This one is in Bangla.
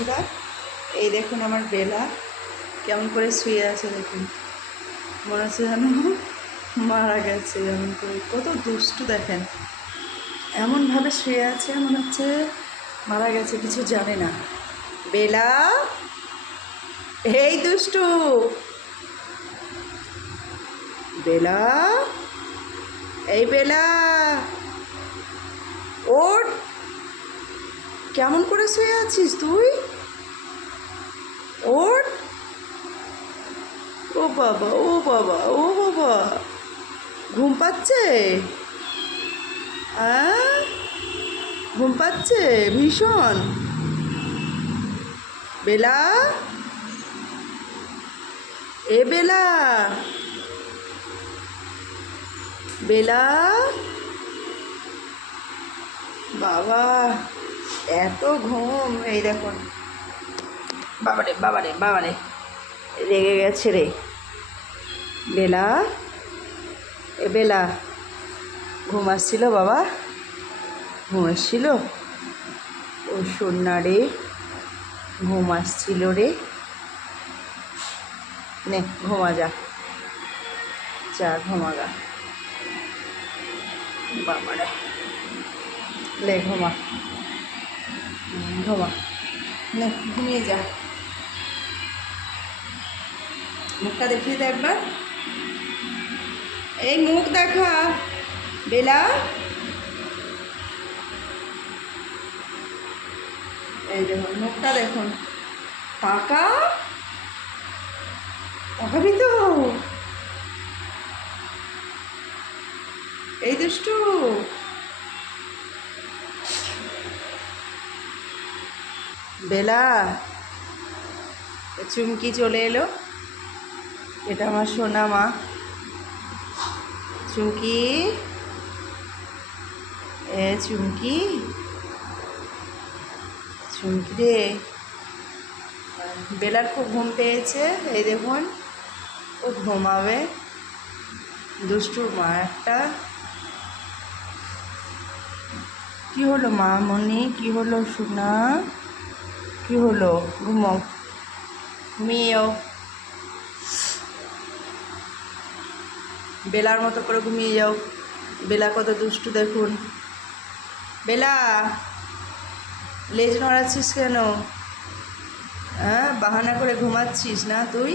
বন্ধুরা, এই দেখুন আমার বেলা কেমন করে শুয়ে আছে। দেখুন, মনে হচ্ছে যেন মারা গেছে। যেমন করে কত দুষ্টু দেখেন, এমনভাবে শুয়ে আছে মনে হচ্ছে মারা গেছে, কিছু জানে না। বেলা, এই দুষ্টু বেলা, এই বেলা ওঠ, কেমন করে শুয়ে আছিস তুই? ওঠ, ও বাবা, ও বাবা, ও বাবা, ঘুম পাচ্ছে? ঘুম পাচ্ছে ভীষণ। বেলা, এ বেলা, বেলা, বাবা এত ঘুম। এই দেখুন, বাবারে বাবারে বাবারে, রেগে গেছে রে। বেলা, এ বেলা, ঘুম আসছিল বাবা? ঘুম আসছিল? ও সোনা রে, ঘুম আসছিল রে। নে ঘুমা যা, যা ঘুমা গা। বাবারে, লে ঘুমা, ঘুমা, নে ঘুমিয়ে যা। মুখটা দেখিয়ে দে একবার, এই মুখ দেখা। বেলা, এই দেখুন মুখটা দেখুন, পাকা পাকাবি তো। এই দুষ্টু, বেলা, চুমকি চলে এলো। এটা আমার সোনা মা চুমকি। এ চুমকি, চুমকি রে। বেলার খুব ঘুম পেয়েছে, এই দেখুন ও ঘুমাবে। দুষ্টুর মা একটা। কি হলো মা মনি, কি হলো সোনা, কি হলো? ঘুমাও, ঘুমিয়েও। বেলার মতো করে ঘুমিয়ে যাও। বেলা কত দুষ্টু দেখুন। বেলা, লেজ নড়াচ্ছিস কেন? হ্যাঁ, বাহানা করে ঘুমাচ্ছিস না তুই?